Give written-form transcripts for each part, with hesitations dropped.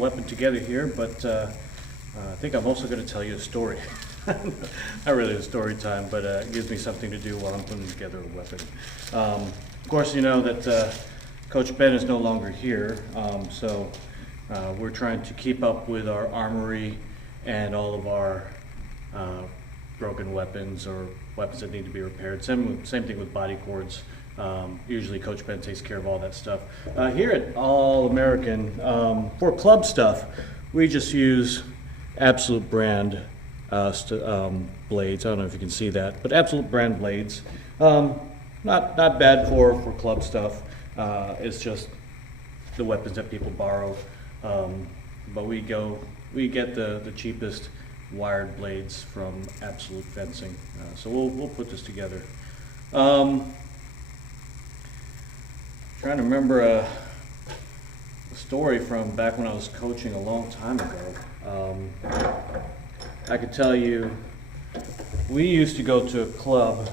weapon together here, but I think I'm also going to tell you a story. Not really a story time, but it gives me something to do while I'm putting together a weapon. Of course, you know that Coach Ben is no longer here, so we're trying to keep up with our armory and all of our broken weapons or weapons that need to be repaired. Same thing with body cords. Usually Coach Ben takes care of all that stuff. Here at All American, for club stuff, we just use Absolute brand blades. I don't know if you can see that, but Absolute brand blades. Not bad for club stuff. It's just the weapons that people borrow. But we get the cheapest wired blades from Absolute Fencing. So we'll put this together. Trying to remember a story from back when I was coaching a long time ago. I could tell you, we used to go to a club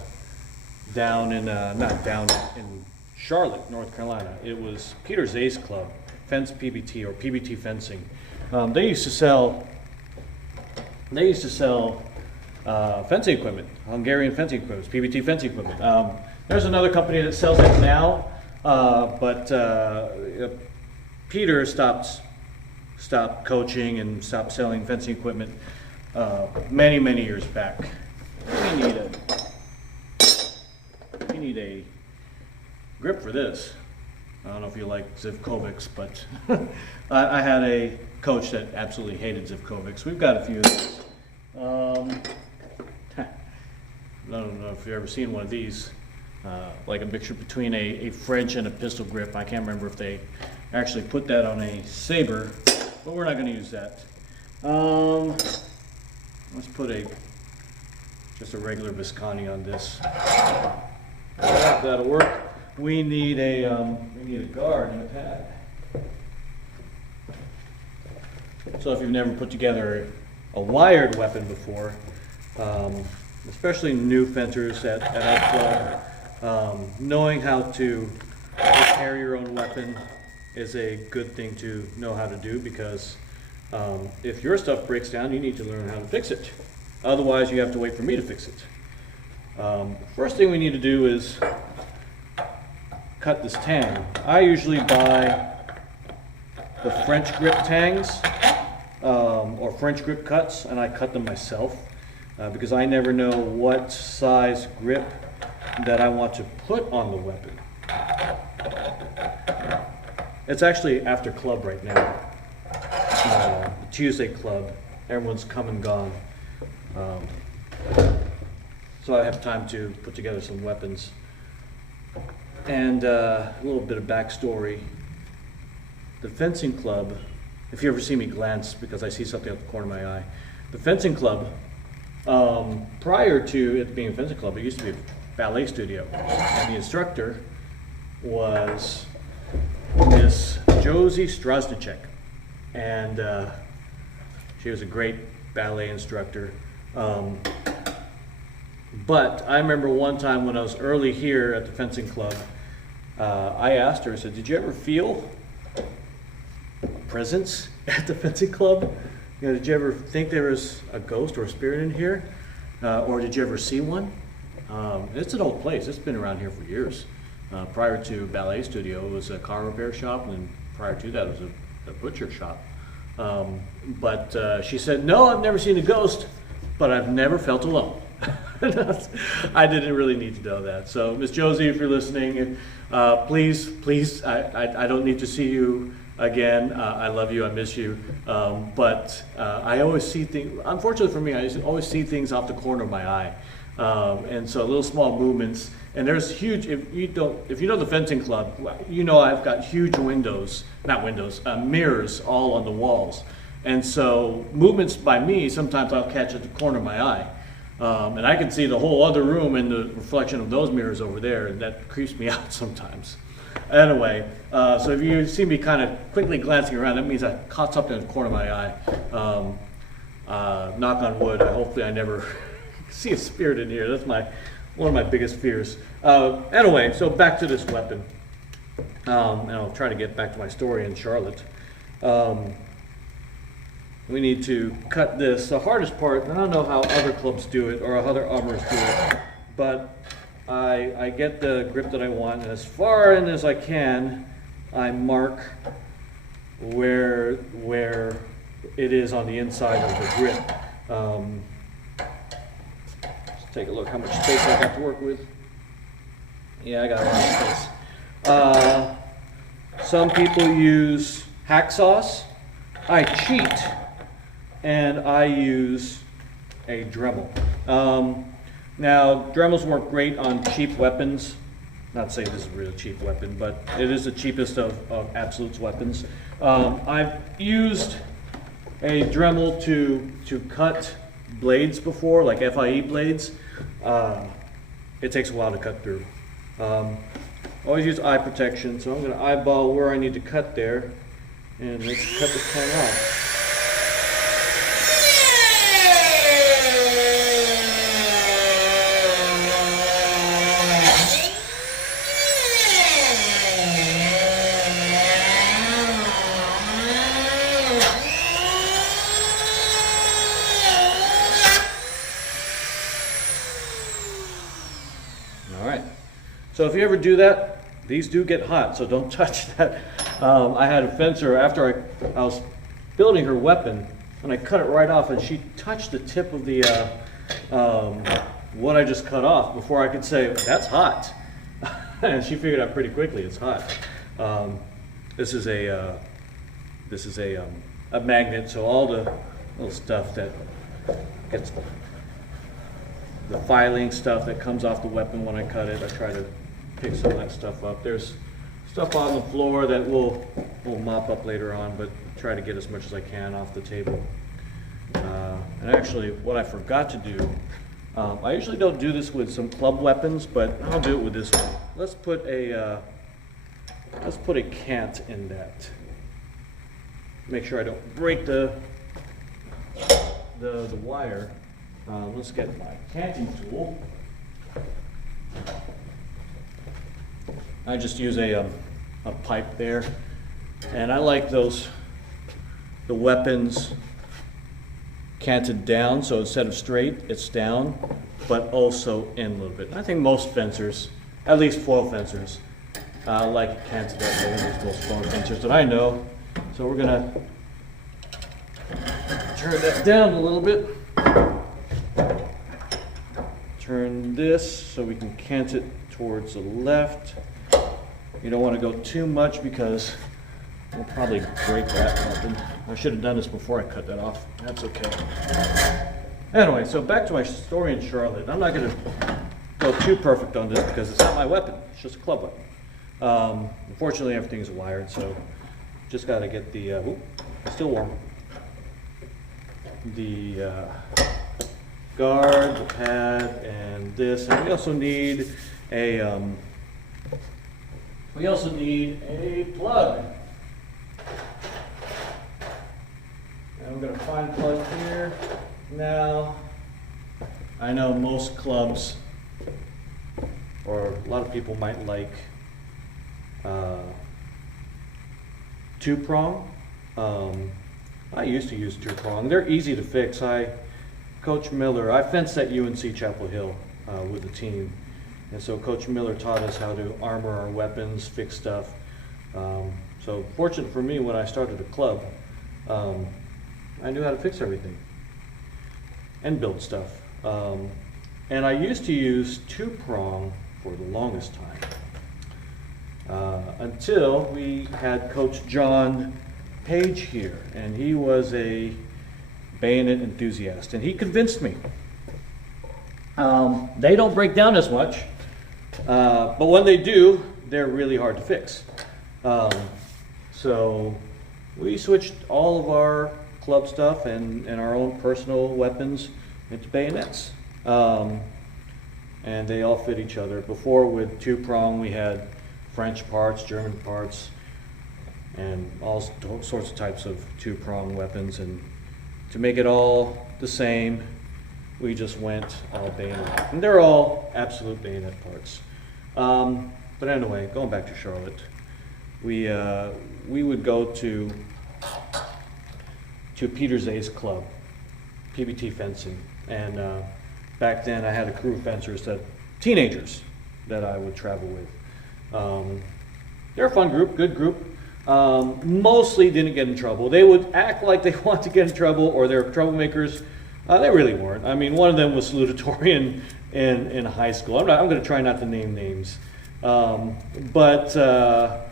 down in, not down in Charlotte, North Carolina. It was Peter's Ace Club, Fence PBT or PBT Fencing. They used to sell fencing equipment, Hungarian fencing equipment, PBT fencing equipment. There's another company that sells it now, but Peter stopped coaching and stopped selling fencing equipment many years back. We need a grip for this. I don't know if you like Zivkovics, but I had a coach that absolutely hated Zivkovics. We've got a few of these. I don't know if you've ever seen one of these, like a mixture between a French and a pistol grip. I can't remember if they actually put that on a saber, but we're not going to use that. Let's put just a regular Visconti on this. That'll work. We need a guard and a pad. So if you've never put together a wired weapon before, especially new fencers at our club, knowing how to repair your own weapon is a good thing to know how to do, because if your stuff breaks down, you need to learn how to fix it. Otherwise, you have to wait for me to fix it. First thing we need to do is cut this tang. I usually buy the French grip tangs or French grip cuts, and I cut them myself because I never know what size grip that I want to put on the weapon. It's actually after club right now. Tuesday club. Everyone's come and gone. So I have time to put together some weapons. And a little bit of backstory. The fencing club, if you ever see me glance because I see something out the corner of my eye, the fencing club, prior to it being a fencing club, it used to be a ballet studio. And the instructor was Miss Josie Strasnicek. And she was a great ballet instructor. But I remember one time when I was early here at the fencing club, I asked her, I said, did you ever feel a presence at the fencing club? You know, did you ever think there was a ghost or a spirit in here? Or did you ever see one? It's an old place. It's been around here for years. Prior to ballet studio, it was a car repair shop, and then prior to that, it was a butcher shop. But she said, no, I've never seen a ghost, but I've never felt alone. I didn't really need to know that. So, Miss Josie, if you're listening, please, I don't need to see you again. I love you, I miss you. But I always see things, unfortunately for me, I always see things off the corner of my eye. And so little small movements, and there's huge, if you know the fencing club, you know I've got huge mirrors all on the walls. And so movements by me, sometimes I'll catch at the corner of my eye. And I can see the whole other room in the reflection of those mirrors over there, and that creeps me out sometimes. Anyway, so if you see me kind of quickly glancing around, that means I caught something in the corner of my eye. Knock on wood, hopefully I never see a spirit in here. That's one of my biggest fears. Anyway, so back to this weapon. And I'll try to get back to my story in Charlotte. we need to cut this. The hardest part, and I don't know how other clubs do it or how other armors do it, but I get the grip that I want, and as far in as I can, I mark where it is on the inside of the grip. Let's take a look how much space I got to work with. Yeah, I got a lot of space. Some people use hacksaws. I cheat, and I use a Dremel. Now, Dremels work great on cheap weapons. Not saying this is a really cheap weapon, but it is the cheapest of Absolute's weapons. I've used a Dremel to cut blades before, like FIE blades. It takes a while to cut through. Always use eye protection, so I'm going to eyeball where I need to cut there, and let's cut this thing off. So if you ever do that, these do get hot, so don't touch that. I had a fencer, after I was building her weapon, and I cut it right off, and she touched the tip of the what I just cut off before I could say, that's hot. And she figured out pretty quickly it's hot. This is a magnet, so all the little stuff that gets the filing stuff that comes off the weapon when I cut it, I try to pick some of that stuff up. There's stuff on the floor that we'll mop up later on, but try to get as much as I can off the table. And actually, what I forgot to do, I usually don't do this with some club weapons, but I'll do it with this one. Let's put a cant in that. Make sure I don't break the wire. Let's get my canting tool. I just use a pipe there, and I like the weapons canted down, so instead of straight, it's down, but also in a little bit. I think most fencers, at least foil fencers, like it canted that way, at least most foil fencers that I know. So we're gonna turn that down a little bit. Turn this so we can cant it towards the left. You don't want to go too much because we'll probably break that open. I should have done this before I cut that off. That's okay. Anyway, so back to my story in Charlotte. I'm not going to go too perfect on this because it's not my weapon. It's just a club weapon. Unfortunately, everything's wired, so just got to get the, it's still warm. The guard, the pad, and this. And we also need a plug. And I'm going to find a plug here. Now, I know most clubs, or a lot of people might like two-prong. I used to use two-prong. They're easy to fix. Coach Miller, I fenced at UNC Chapel Hill with the team. And so Coach Miller taught us how to armor our weapons, fix stuff. So fortunate for me, when I started a club, I knew how to fix everything and build stuff. And I used to use two-prong for the longest time, until we had Coach John Page here, and he was a bayonet enthusiast, and he convinced me. They don't break down as much, but when they do, they're really hard to fix. So we switched all of our club stuff and our own personal weapons into bayonets. And they all fit each other. Before, with two-prong, we had French parts, German parts, and all sorts of types of two-prong weapons. And to make it all the same, we just went all bayonet. And they're all absolute bayonet parts. But anyway, going back to Charlotte, we would go to to Peter Zay's club, PBT fencing. And back then I had a crew of fencers, teenagers, that I would travel with. They're a fun group, good group. Mostly didn't get in trouble. They would act like they want to get in trouble, or they're troublemakers. They really weren't. I mean, one of them was salutatorian in high school. I'm going to try not to name names. But I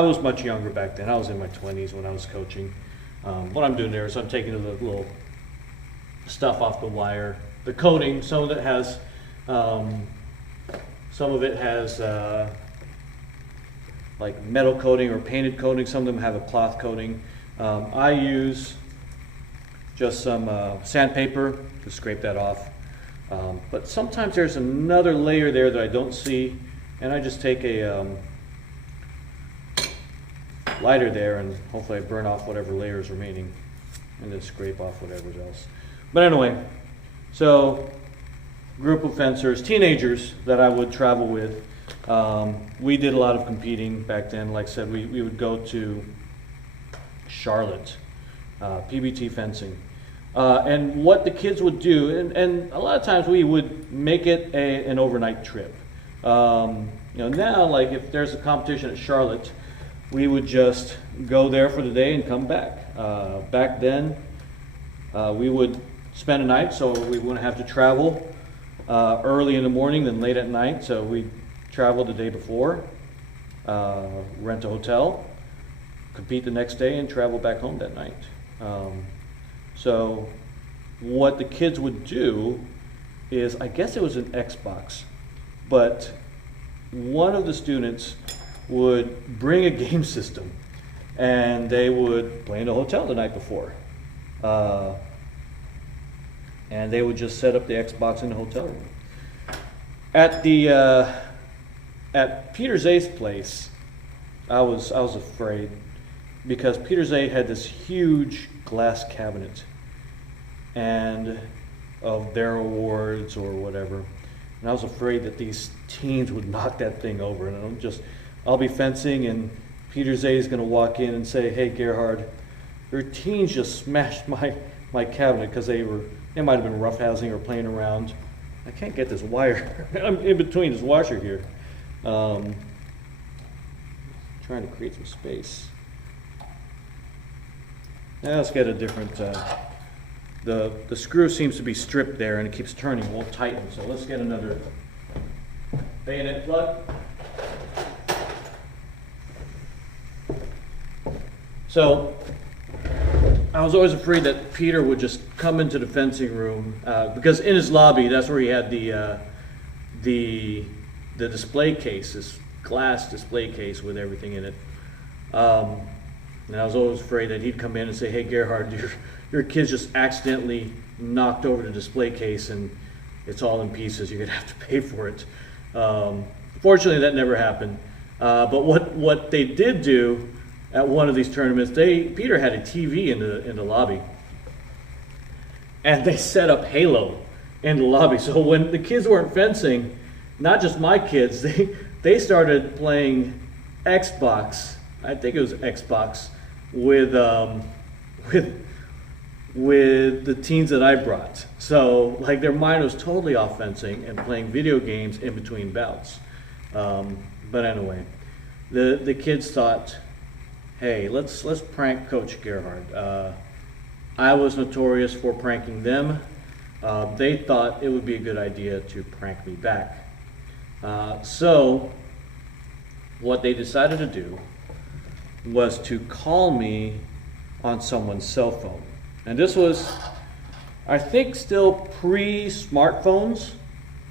was much younger back then. I was in my 20s when I was coaching. What I'm doing there is I'm taking the little stuff off the wire, the coating. Some of it has like metal coating or painted coating. Some of them have a cloth coating. I use just some sandpaper to scrape that off. But sometimes there's another layer there that I don't see, and I just take a lighter there and hopefully I burn off whatever layer is remaining and then scrape off whatever else. But anyway, so group of fencers, teenagers that I would travel with. We did a lot of competing back then. Like I said, we would go to Charlotte, PBT fencing. And what the kids would do, and a lot of times we would make it an overnight trip. Now, like if there's a competition at Charlotte, we would just go there for the day and come back. Back then, we would spend a night, so we wouldn't have to travel early in the morning, then late at night. So we'd travel the day before, rent a hotel, compete the next day, and travel back home that night. So what the kids would do is, I guess it was an Xbox, but one of the students would bring a game system and they would play in a hotel the night before. And they would just set up the Xbox in the hotel room. At Peter Zay's place, I was afraid because Peter Zay had this huge glass cabinet and of their awards or whatever. And I was afraid that these teens would knock that thing over. And I'll be fencing and Peter Zay is going to walk in and say, "Hey, Gerhard, your teens just smashed my cabinet," because they might have been roughhousing or playing around. I can't get this wire. I'm in between this washer here. Trying to create some space. Now let's get a different, the screw seems to be stripped there and it keeps turning, it won't tighten. So let's get another bayonet plug. So I was always afraid that Peter would just come into the fencing room, because in his lobby, that's where he had the display case, this glass display case with everything in it. And I was always afraid that he'd come in and say, "Hey, Gerhard, your kids just accidentally knocked over the display case and it's all in pieces. You're gonna have to pay for it." Fortunately, that never happened. But what they did do at one of these tournaments, Peter had a TV in the lobby, and they set up Halo in the lobby. So when the kids weren't fencing, not just my kids, they started playing Xbox. I think it was Xbox with the teens that I brought. So like their mind was totally off fencing and playing video games in between bouts. But anyway, the kids thought, "Hey, let's prank Coach Gerhard." I was notorious for pranking them. They thought it would be a good idea to prank me back. So what they decided to do was to call me on someone's cell phone. And this was, I think, still pre-smartphones.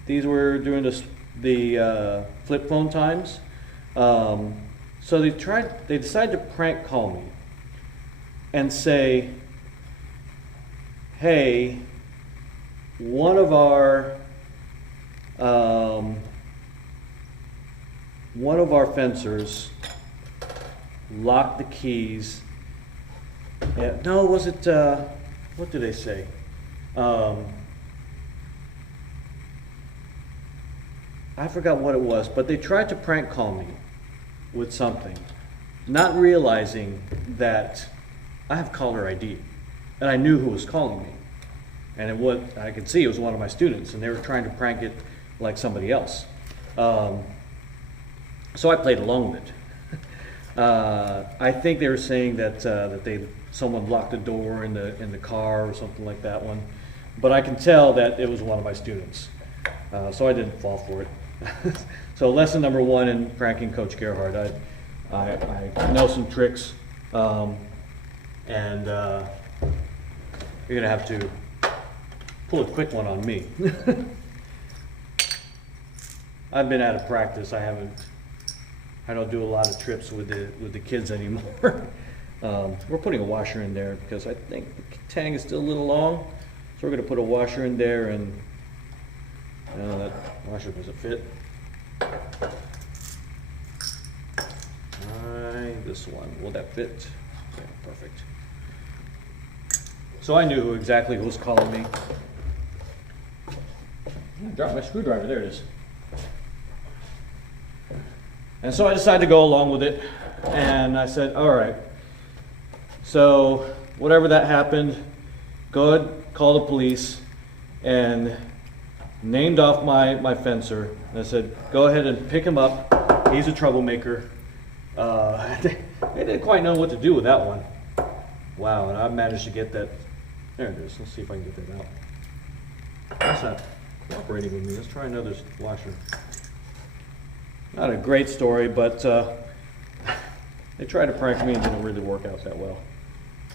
These were during the flip phone times. So they decided to prank call me and say, "Hey, one of our fencers locked the keys." No, was it, what did they say? I forgot what it was, but they tried to prank call me with something, not realizing that I have caller ID. And I knew who was calling me. And I could see it was one of my students, and they were trying to prank it like somebody else. So I played along with it. I think they were saying that someone locked the door in the car or something like that one. But I can tell that it was one of my students. So I didn't fall for it. So lesson number 1 in pranking Coach Gerhard, I know some tricks, and you're gonna have to pull a quick one on me. I've been out of practice. I don't do a lot of trips with the kids anymore. We're putting a washer in there because I think the tang is still a little long. So we're gonna put a washer in there, and that washer doesn't fit. This one, will that fit? Okay, perfect. So I knew exactly who was calling me. I dropped my screwdriver, there it is. And so I decided to go along with it, and I said, all right, so whatever that happened, go ahead, call the police, and named off my fencer. And I said, go ahead and pick him up. He's a troublemaker. They didn't quite know what to do with that one. Wow, and I managed to get that. There it is. Let's see if I can get that out. That's not cooperating with me. Let's try another washer. Not a great story, but they tried to prank me and didn't really work out that well.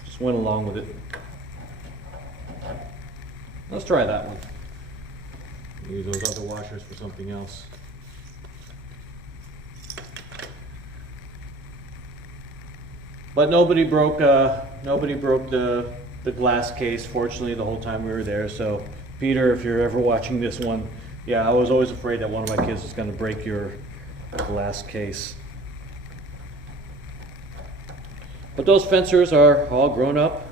Just went along with it. Let's try that one. Use those other washers for something else. But nobody broke the glass case, fortunately, the whole time we were there. So Peter, if you're ever watching this one, yeah, I was always afraid that one of my kids was going to break your glass case. But those fencers are all grown up.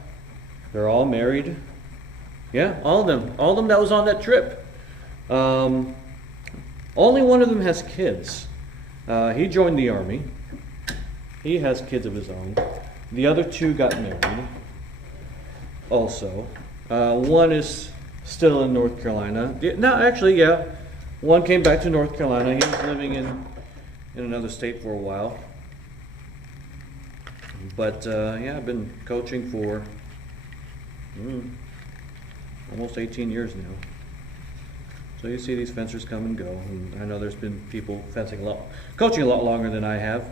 They're all married. Yeah, all of them that was on that trip. Only one of them has kids. He joined the Army. He has kids of his own. The other 2 got married also. One is still in North Carolina. No, actually, yeah. One came back to North Carolina. He was living in another state for a while. But yeah, I've been coaching for almost 18 years now. So you see these fencers come and go. And I know there's been people coaching a lot longer than I have.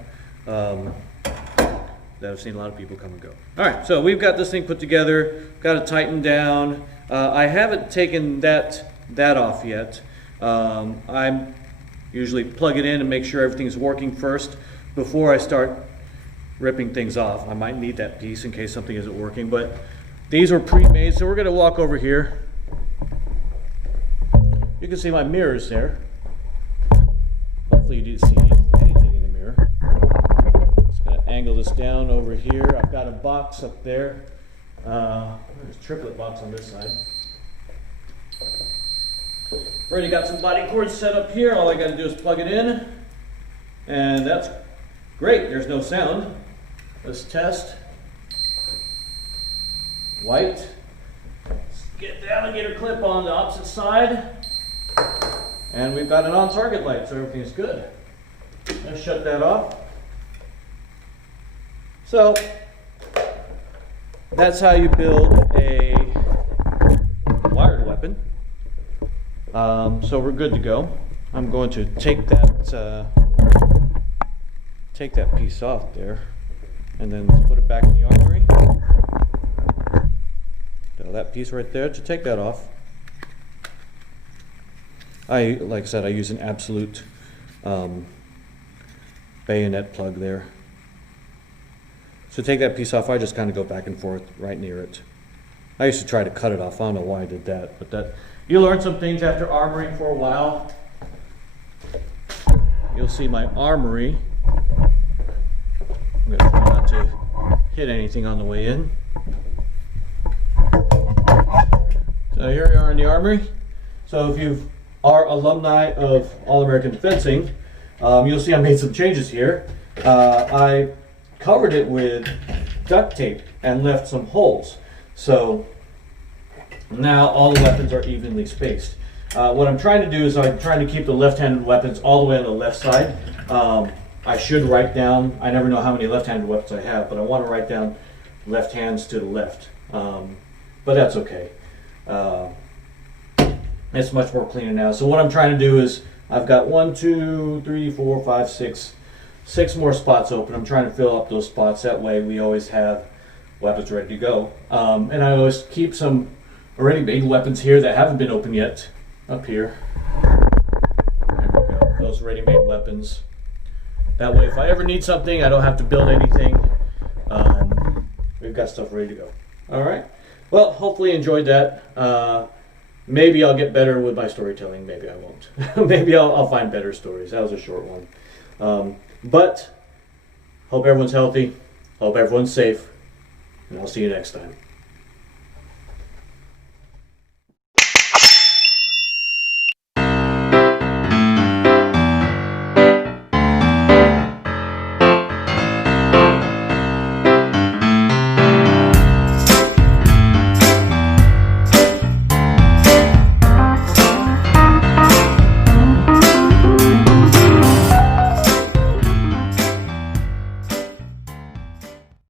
That I've seen a lot of people come and go. All right, so we've got this thing put together, got it tightened down. I haven't taken that off yet. I usually plug it in and make sure everything's working first before I start ripping things off. I might need that piece in case something isn't working, but these were pre-made, so we're gonna walk over here. You can see my mirrors there. Hopefully you didn't see anything in the mirror. Just gonna angle this down over here. I've got a box up there. There's a triplet box on this side. Already got some body cords set up here. All I gotta do is plug it in. And that's great, there's no sound. Let's test. White. Let's get the alligator clip on the opposite side. And we've got an on-target light, so everything's good. Let's shut that off. So, that's how you build a wired weapon. So we're good to go. I'm going to take that piece off there, and then put it back in the armory. So that piece right there, to take that off, like I said, I use an absolute bayonet plug there. So to take that piece off, I just kind of go back and forth right near it. I used to try to cut it off. I don't know why I did that, but you learn some things after armoring for a while. You'll see my armory. I'm going to try not to hit anything on the way in. So here we are in the armory. So if you are alumni of All-American Fencing, you'll see I made some changes here. I covered it with duct tape and left some holes. So now all the weapons are evenly spaced. What I'm trying to do is I'm trying to keep the left-handed weapons all the way on the left side. I should write down, I never know how many left-handed weapons I have, but I want to write down left hands to the left. But that's okay. It's much more cleaner now. So what I'm trying to do is I've got 1, 2, 3, 4, 5, 6 more spots open. I'm trying to fill up those spots. That way we always have weapons ready to go. And I always keep some already made weapons here that haven't been opened yet up here. There we go. Those ready-made weapons. That way if I ever need something, I don't have to build anything. We've got stuff ready to go. All right. Well, hopefully you enjoyed that. Maybe I'll get better with my storytelling. Maybe I won't. Maybe I'll find better stories. That was a short one. But hope everyone's healthy. Hope everyone's safe. And I'll see you next time.